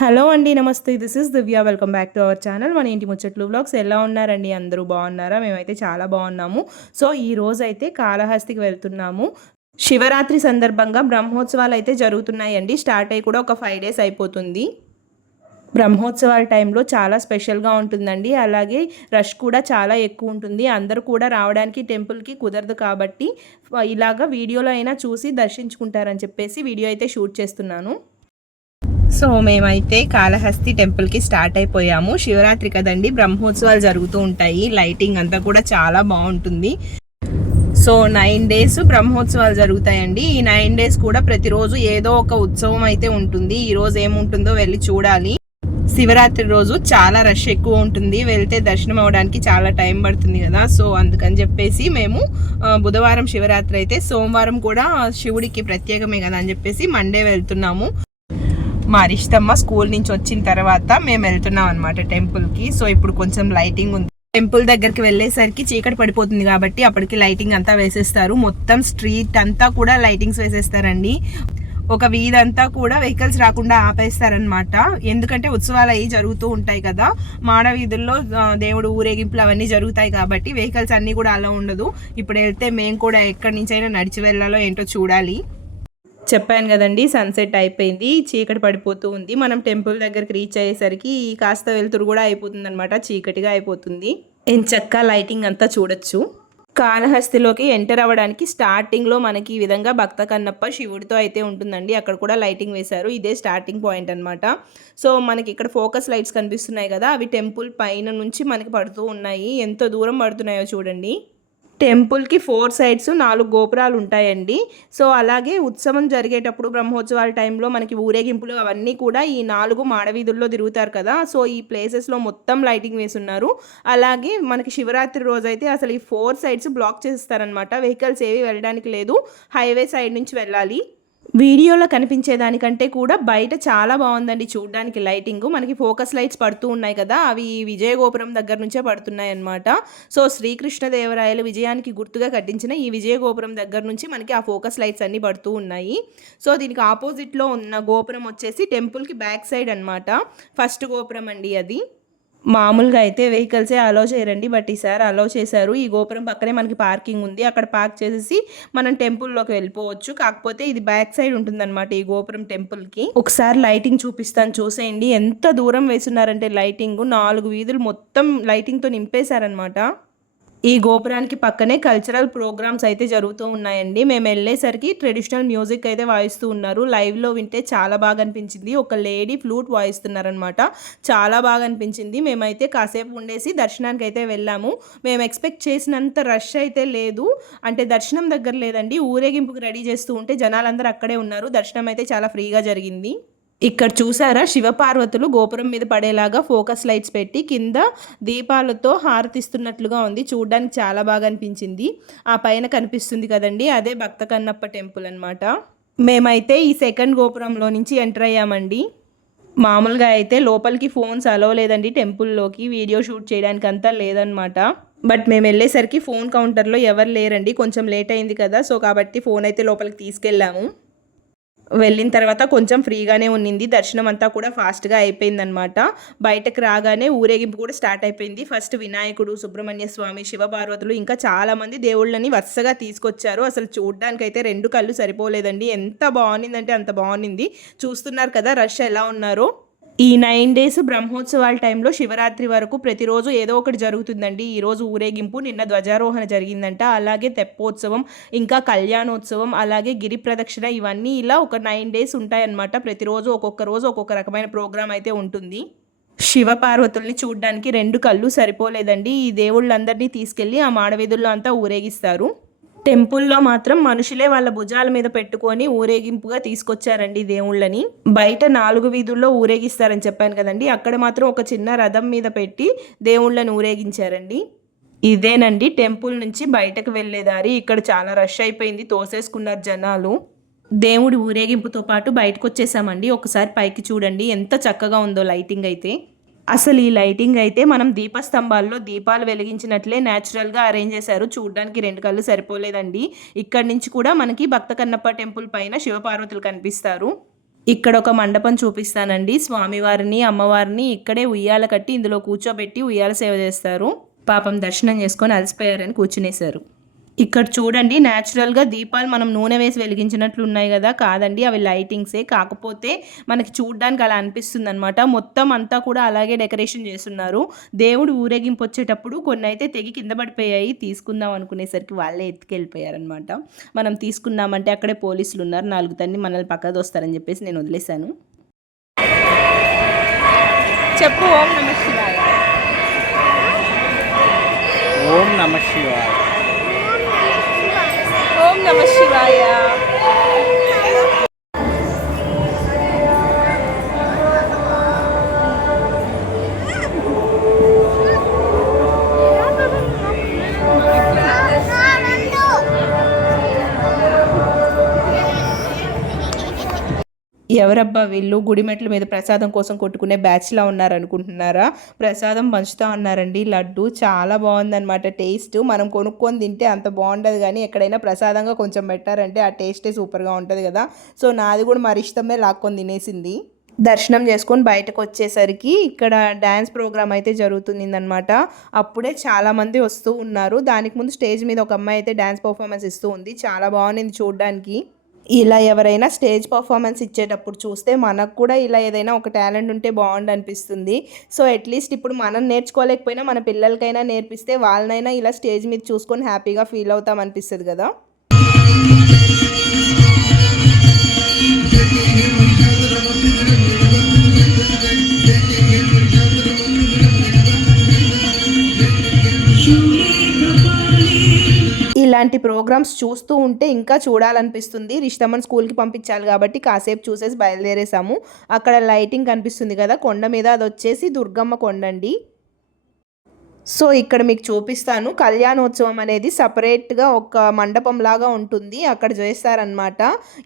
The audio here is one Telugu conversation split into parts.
హలో అండి. నమస్తే. This is Divya. Welcome back to our channel. మన ఇంటి ముచ్చట్లు వ్లాగ్స్. ఎలా ఉన్నారండి? అందరూ బాగున్నారా? మేమైతే చాలా బాగున్నాము. సో ఈ రోజైతే కాళహస్తికి వెళ్తున్నాము. శివరాత్రి సందర్భంగా బ్రహ్మోత్సవాలు అయితే జరుగుతున్నాయండి. స్టార్ట్ అయ్యి కూడా ఒక 5 డేస్ అయిపోతుంది. బ్రహ్మోత్సవాల టైంలో చాలా స్పెషల్గా ఉంటుందండి. అలాగే రష్ కూడా చాలా ఎక్కువ ఉంటుంది. అందరూ కూడా రావడానికి టెంపుల్కి కుదరదు కాబట్టి ఇలాగా వీడియోలో అయినా చూసి దర్శించుకుంటారని చెప్పేసి వీడియో అయితే షూట్ చేస్తున్నాను. సో మేమైతే కాళహస్తి టెంపుల్కి స్టార్ట్ అయిపోయాము. శివరాత్రి కదండి, బ్రహ్మోత్సవాలు జరుగుతూ ఉంటాయి. లైటింగ్ అంతా కూడా చాలా బాగుంటుంది. సో 9 డేస్ బ్రహ్మోత్సవాలు జరుగుతాయండి. ఈ 9 డేస్ కూడా ప్రతిరోజు ఏదో ఒక ఉత్సవం అయితే ఉంటుంది. ఈరోజు ఏముంటుందో వెళ్ళి చూడాలి. శివరాత్రి రోజు చాలా రష్ ఎక్కువ ఉంటుంది. వెళ్తే దర్శనం అవడానికి చాలా టైం పడుతుంది కదా. సో అందుకని చెప్పేసి మేము బుధవారం శివరాత్రి అయితే సోమవారం కూడా శివుడికి ప్రత్యేకమే కదా అని చెప్పేసి మండే వెళ్తున్నాము. మా రిష్టమ్మ స్కూల్ నుంచి వచ్చిన తర్వాత మేము వెళ్తున్నాం అనమాట టెంపుల్కి. సో ఇప్పుడు కొంచెం లైటింగ్ ఉంది. టెంపుల్ దగ్గరికి వెళ్ళేసరికి చీకటి పడిపోతుంది కాబట్టి అప్పటికి లైటింగ్ అంతా వేసేస్తారు. మొత్తం స్ట్రీట్ అంతా కూడా లైటింగ్స్ వేసేస్తారండి. ఒక వీధంతా కూడా వెహికల్స్ రాకుండా ఆపేస్తారనమాట. ఎందుకంటే ఉత్సవాలు అవి జరుగుతూ ఉంటాయి కదా. మాడ వీధుల్లో దేవుడు ఊరేగింపులు అవన్నీ జరుగుతాయి కాబట్టి వెహికల్స్ అన్నీ కూడా అలా ఉండదు. ఇప్పుడు వెళ్తే మేము కూడా ఎక్కడి నుంచైనా నడిచి వెళ్ళాలో ఏంటో చూడాలి. చెప్పాను కదండి, సన్సెట్ అయిపోయింది, చీకటి పడిపోతూ ఉంది. మనం టెంపుల్ దగ్గరికి రీచ్ అయ్యేసరికి కాస్త వెలుతురు కూడా అయిపోతుంది అనమాట. చీకటిగా అయిపోతుంది. ఎంచక్కా లైటింగ్ అంతా చూడొచ్చు. కాళహస్తిలోకి ఎంటర్ అవ్వడానికి స్టార్టింగ్లో మనకి ఈ విధంగా భక్త కన్నప్ప శివుడితో అయితే ఉంటుందండి. అక్కడ కూడా లైటింగ్ వేశారు. ఇదే స్టార్టింగ్ పాయింట్ అనమాట. సో మనకి ఇక్కడ ఫోకస్ లైట్స్ కనిపిస్తున్నాయి కదా, అవి టెంపుల్ పైన నుంచి మనకి పడుతూ ఉన్నాయి. ఎంత దూరం పడుతున్నాయో చూడండి. టెంపుల్కి 4 సైడ్స్ 4 గోపురాలు ఉంటాయండి. సో అలాగే ఉత్సవం జరిగేటప్పుడు బ్రహ్మోత్సవాల టైంలో మనకి ఊరేగింపులు అవన్నీ కూడా ఈ 4 మాడవీధుల్లో తిరుగుతారు కదా. సో ఈ ప్లేసెస్లో మొత్తం లైటింగ్ వేసున్నారు. అలాగే మనకి శివరాత్రి రోజైతే అసలు ఈ 4 సైడ్స్ బ్లాక్ చేస్తారనమాట. వెహికల్స్ ఏవి వెళ్ళడానికి లేదు. హైవే సైడ్ నుంచి వెళ్ళాలి. వీడియోలో కనిపించేదానికంటే కూడా బయట చాలా బాగుందండి చూడడానికి. లైటింగ్ మనకి ఫోకస్ లైట్స్ పడుతూ ఉన్నాయి కదా, అవి విజయగోపురం దగ్గర నుంచే పడుతున్నాయి అన్నమాట. సో శ్రీకృష్ణదేవరాయలు విజయానికి గుర్తుగా కట్టించిన ఈ విజయగోపురం దగ్గర నుంచి మనకి ఆ ఫోకస్ లైట్స్ అన్నీ పడుతూ ఉన్నాయి. సో దీనికి ఆపోజిట్లో ఉన్న గోపురం వచ్చేసి టెంపుల్కి బ్యాక్ సైడ్ అనమాట. ఫస్ట్ గోపురం అండి అది. మామూలుగా అయితే వెహికల్సే అలో చేయరండి, బట్ ఈసారి అలో చేశారు. ఈ గోపురం పక్కనే మనకి పార్కింగ్ ఉంది. అక్కడ పార్క్ చేసేసి మనం టెంపుల్లోకి వెళ్ళిపోవచ్చు. కాకపోతే ఇది బ్యాక్ సైడ్ ఉంటుందన్నమాట ఈ గోపురం టెంపుల్కి. ఒకసారి లైటింగ్ చూపిస్తాను, చూసేయండి. ఎంత దూరం వేస్తున్నారంటే లైటింగ్ 4 వీధులు మొత్తం లైటింగ్తో నింపేశారనమాట. ఈ గోపురానికి పక్కనే కల్చరల్ ప్రోగ్రామ్స్ అయితే జరుగుతూ ఉన్నాయండి. మేము వెళ్ళేసరికి ట్రెడిషనల్ మ్యూజిక్ అయితే వాయిస్తూ ఉన్నారు. లైవ్లో వింటే చాలా బాగా అనిపించింది. ఒక లేడీ ఫ్లూట్ వాయిస్తున్నారనమాట. చాలా బాగా అనిపించింది. మేమైతే కాసేపు ఉండేసి దర్శనానికి అయితే వెళ్ళాము. మేము ఎక్స్పెక్ట్ చేసినంత రష్ అయితే లేదు. అంటే దర్శనం దగ్గర లేదండి, ఊరేగింపుకి రెడీ చేస్తూ ఉంటే జనాలందరూ అక్కడే ఉన్నారు. దర్శనం అయితే చాలా ఫ్రీగా జరిగింది. ఇక్కడ చూసారా, శివపార్వతులు గోపురం మీద పడేలాగా ఫోకస్ లైట్స్ పెట్టి కింద దీపాలతో హారతిస్తున్నట్లుగా ఉంది. చూడడానికి చాలా బాగా అనిపించింది. ఆ పైన కనిపిస్తుంది కదండి, అదే భక్త కన్నప్ప టెంపుల్ అనమాట. మేమైతే ఈ సెకండ్ గోపురంలో నుంచి ఎంటర్ అయ్యామండి. మామూలుగా అయితే లోపలికి ఫోన్స్ అలో లేదండి టెంపుల్లోకి, వీడియో షూట్ చేయడానికి అంతా లేదనమాట. బట్ మేము వెళ్ళేసరికి ఫోన్ కౌంటర్లో ఎవరు లేరండి. కొంచెం లేట్ అయింది కదా, సో కాబట్టి ఫోన్ అయితే లోపలికి తీసుకెళ్ళాము. వెళ్ళిన తర్వాత కొంచెం ఫ్రీగానే ఉన్నింది. దర్శనం అంతా కూడా ఫాస్ట్గా అయిపోయిందనమాట. బయటకు రాగానే ఊరేగింపు కూడా స్టార్ట్ అయిపోయింది. ఫస్ట్ వినాయకుడు, సుబ్రహ్మణ్య స్వామి, శివపార్వతులు ఇంకా చాలామంది దేవుళ్ళని వరుసగా తీసుకొచ్చారు. అసలు చూడడానికైతే 2 కళ్ళు సరిపోలేదండి. ఎంత బాగుండిందంటే అంత బాగుండింది. చూస్తున్నారు కదా రష్ ఎలా ఉన్నారో. ఈ 9 డేస్ బ్రహ్మోత్సవాల టైంలో శివరాత్రి వరకు ప్రతిరోజు ఏదో ఒకటి జరుగుతుందండి. ఈరోజు ఊరేగింపు, నిన్న ధ్వజారోహణ జరిగిందంట. అలాగే తెప్పోత్సవం, ఇంకా కళ్యాణోత్సవం, అలాగే గిరి ప్రదక్షిణ, ఇవన్నీ ఇలా ఒక 9 డేస్ ఉంటాయన్నమాట. ప్రతిరోజు ఒక్కొక్క రోజు ఒక్కొక్క రకమైన ప్రోగ్రామ్ అయితే ఉంటుంది. శివపార్వతుల్ని చూడడానికి 2 కళ్ళు సరిపోలేదండి. ఈ దేవుళ్ళందరినీ తీసుకెళ్ళి ఆ మాడవీధుల్లో అంతా ఊరేగిస్తారు. టెంపుల్లో మాత్రం మనుషులే వాళ్ళ భుజాల మీద పెట్టుకొని ఊరేగింపుగా తీసుకొచ్చారండి దేవుళ్ళని. బయట 4 వీధుల్లో ఊరేగిస్తారని చెప్పాను కదండి, అక్కడ మాత్రం ఒక చిన్న రథం మీద పెట్టి దేవుళ్ళని ఊరేగించారండి. ఇదేనండి టెంపుల్ నుంచి బయటకు వెళ్ళే దారి. ఇక్కడ చాలా రష్ అయిపోయింది, తోసేసుకున్నారు జనాలు. దేవుడి ఊరేగింపుతో పాటు బయటకు వచ్చేసామండి. ఒకసారి పైకి చూడండి ఎంత చక్కగా ఉందో లైటింగ్ అయితే. అసలు ఈ లైటింగ్ అయితే మనం దీపస్తంభాల్లో దీపాలు వెలిగించినట్లే న్యాచురల్గా అరేంజ్ చేశారు. చూడడానికి 2 కళ్ళు సరిపోలేదండి. ఇక్కడి నుంచి కూడా మనకి భక్త కన్నప్ప టెంపుల్ పైన శివపార్వతులు కనిపిస్తారు. ఇక్కడ ఒక మండపం చూపిస్తానండి. స్వామివారిని, అమ్మవారిని ఇక్కడే ఉయ్యాల కట్టి ఇందులో కూర్చోబెట్టి ఉయ్యాల సేవ చేస్తారు. పాపం దర్శనం చేసుకొని అలసిపోయారని కూర్చునేశారు. ఇక్కడ చూడండి, న్యాచురల్గా దీపాలు మనం నూనె వేసి వెలిగించినట్లు ఉన్నాయి కదా, కాదండి అవి లైటింగ్సే. కాకపోతే మనకి చూడడానికి అలా అనిపిస్తుంది అనమాట. మొత్తం అంతా కూడా అలాగే డెకరేషన్ చేస్తున్నారు. దేవుడు ఊరేగింపు వచ్చేటప్పుడు కొన్ని అయితే తెగి కింద పడిపోయాయి. తీసుకుందాం అనుకునేసరికి వాళ్ళే ఎత్తుకెళ్ళిపోయారనమాట. మనం తీసుకున్నామంటే అక్కడే పోలీసులు ఉన్నారు, 4 తన్ని మనల్ని పక్కకు వస్తారని చెప్పేసి నేను వదిలేశాను. చెప్పు. ఓం నమ శివాయ. ఓం నమ శివాయ. ఓం నమ శివాయ. ఎవరబ్బా వీళ్ళు గుడి మెట్ల మీద ప్రసాదం కోసం కొట్టుకునే బ్యాచ్లా ఉన్నారనుకుంటున్నారా? ప్రసాదం పంచుతూ ఉన్నారండి. లడ్డు చాలా బాగుందన్నమాట. టేస్ట్ మనం కొనుక్కొని తింటే అంత బాగుండదు, కానీ ఎక్కడైనా ప్రసాదంగా కొంచెం పెట్టారంటే ఆ టేస్టే సూపర్గా ఉంటుంది కదా. సో నాది కూడా మరి ఇష్టమే లాక్కొని తినేసింది. దర్శనం చేసుకొని బయటకు వచ్చేసరికి ఇక్కడ డ్యాన్స్ ప్రోగ్రామ్ అయితే జరుగుతుందన్నమాట. అప్పుడే చాలామంది వస్తూ ఉన్నారు. దానికి ముందు స్టేజ్ మీద ఒక అమ్మాయి అయితే డ్యాన్స్ పర్ఫార్మెన్స్ ఇస్తూ ఉంది. చాలా బాగుంది చూడడానికి. ఇలా ఎవరైనా స్టేజ్ పర్ఫార్మెన్స్ ఇచ్చేటప్పుడు చూస్తే మనకు కూడా ఇలా ఏదైనా ఒక టాలెంట్ ఉంటే బాగుండు అనిపిస్తుంది. సో అట్లీస్ట్ ఇప్పుడు మనం నేర్చుకోలేకపోయినా మన పిల్లలకైనా నేర్పిస్తే వాళ్ళనైనా ఇలా స్టేజ్ మీద చూసుకొని హ్యాపీగా ఫీల్ అవుతాం అనిపిస్తుంది కదా. ఇలాంటి ప్రోగ్రామ్స్ చూస్తూ ఉంటే ఇంకా చూడాలనిపిస్తుంది. రిషితమ్మని స్కూల్కి పంపించాలి కాబట్టి కాసేపు చూసేసి బయలుదేరేసాము. అక్కడ లైటింగ్ కనిపిస్తుంది కదా కొండ మీద, అది వచ్చేసి దుర్గమ్మ కొండ అండి. సో ఇక్కడ మీకు చూపిస్తాను. కళ్యాణోత్సవం అనేది సపరేట్గా ఒక మండపం లాగా ఉంటుంది, అక్కడ చేస్తారనమాట.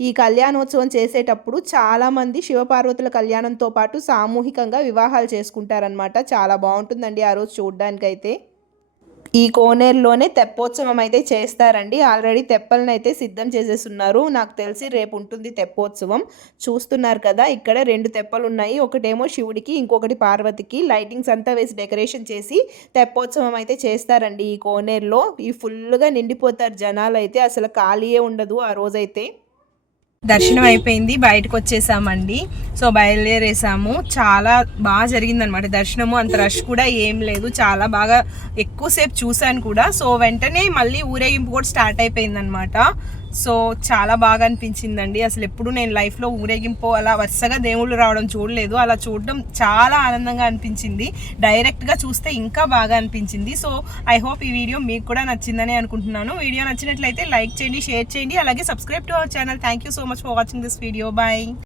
ఈ కళ్యాణోత్సవం చేసేటప్పుడు చాలామంది శివపార్వతుల కళ్యాణంతో పాటు సామూహికంగా వివాహాలు చేసుకుంటారనమాట. చాలా బాగుంటుందండి ఆ రోజు చూడడానికైతే. ఈ కోనేరులోనే తెప్పోత్సవం అయితే చేస్తారండి. ఆల్రెడీ తెప్పలను అయితే సిద్ధం చేసేస్తున్నారు. నాకు తెలిసి రేపు ఉంటుంది తెప్పోత్సవం. చూస్తున్నారు కదా, ఇక్కడ 2 తెప్పలు ఉన్నాయి. ఒకటేమో శివుడికి, ఇంకొకటి పార్వతికి. లైటింగ్స్ అంతా వేసి డెకరేషన్ చేసి తెప్పోత్సవం అయితే చేస్తారండి ఈ కోనేరులో. ఈ ఫుల్గా నిండిపోతారు జనాలు అయితే, అసలు ఖాళీయే ఉండదు ఆ రోజైతే. దర్శనం అయిపోయింది, బయటకు వచ్చేసామండి. సో బయలుదేరేసాము. చాలా బాగా జరిగిందనమాట దర్శనము. అంత రష్ కూడా ఏం లేదు, చాలా బాగా ఎక్కువసేపు చూశాను కూడా. సో వెంటనే మళ్ళీ ఊరేగింపు కూడా స్టార్ట్ అయిపోయిందనమాట. సో చాలా బాగా అనిపించిందండి. అసలు ఎప్పుడు నేను లైఫ్లో ఊరేగింపు అలా వరుసగా దేవుళ్ళు రావడం చూడలేదు. అలా చూడడం చాలా ఆనందంగా అనిపించింది. డైరెక్ట్గా చూస్తే ఇంకా బాగా అనిపించింది. సో ఐ హోప్ ఈ వీడియో మీకు కూడా నచ్చిందని అనుకుంటున్నాను. వీడియో నచ్చినట్లయితే లైక్ చేయండి, షేర్ చేయండి, అలాగే subscribe to our channel. Thank you so much for watching this video. Bye.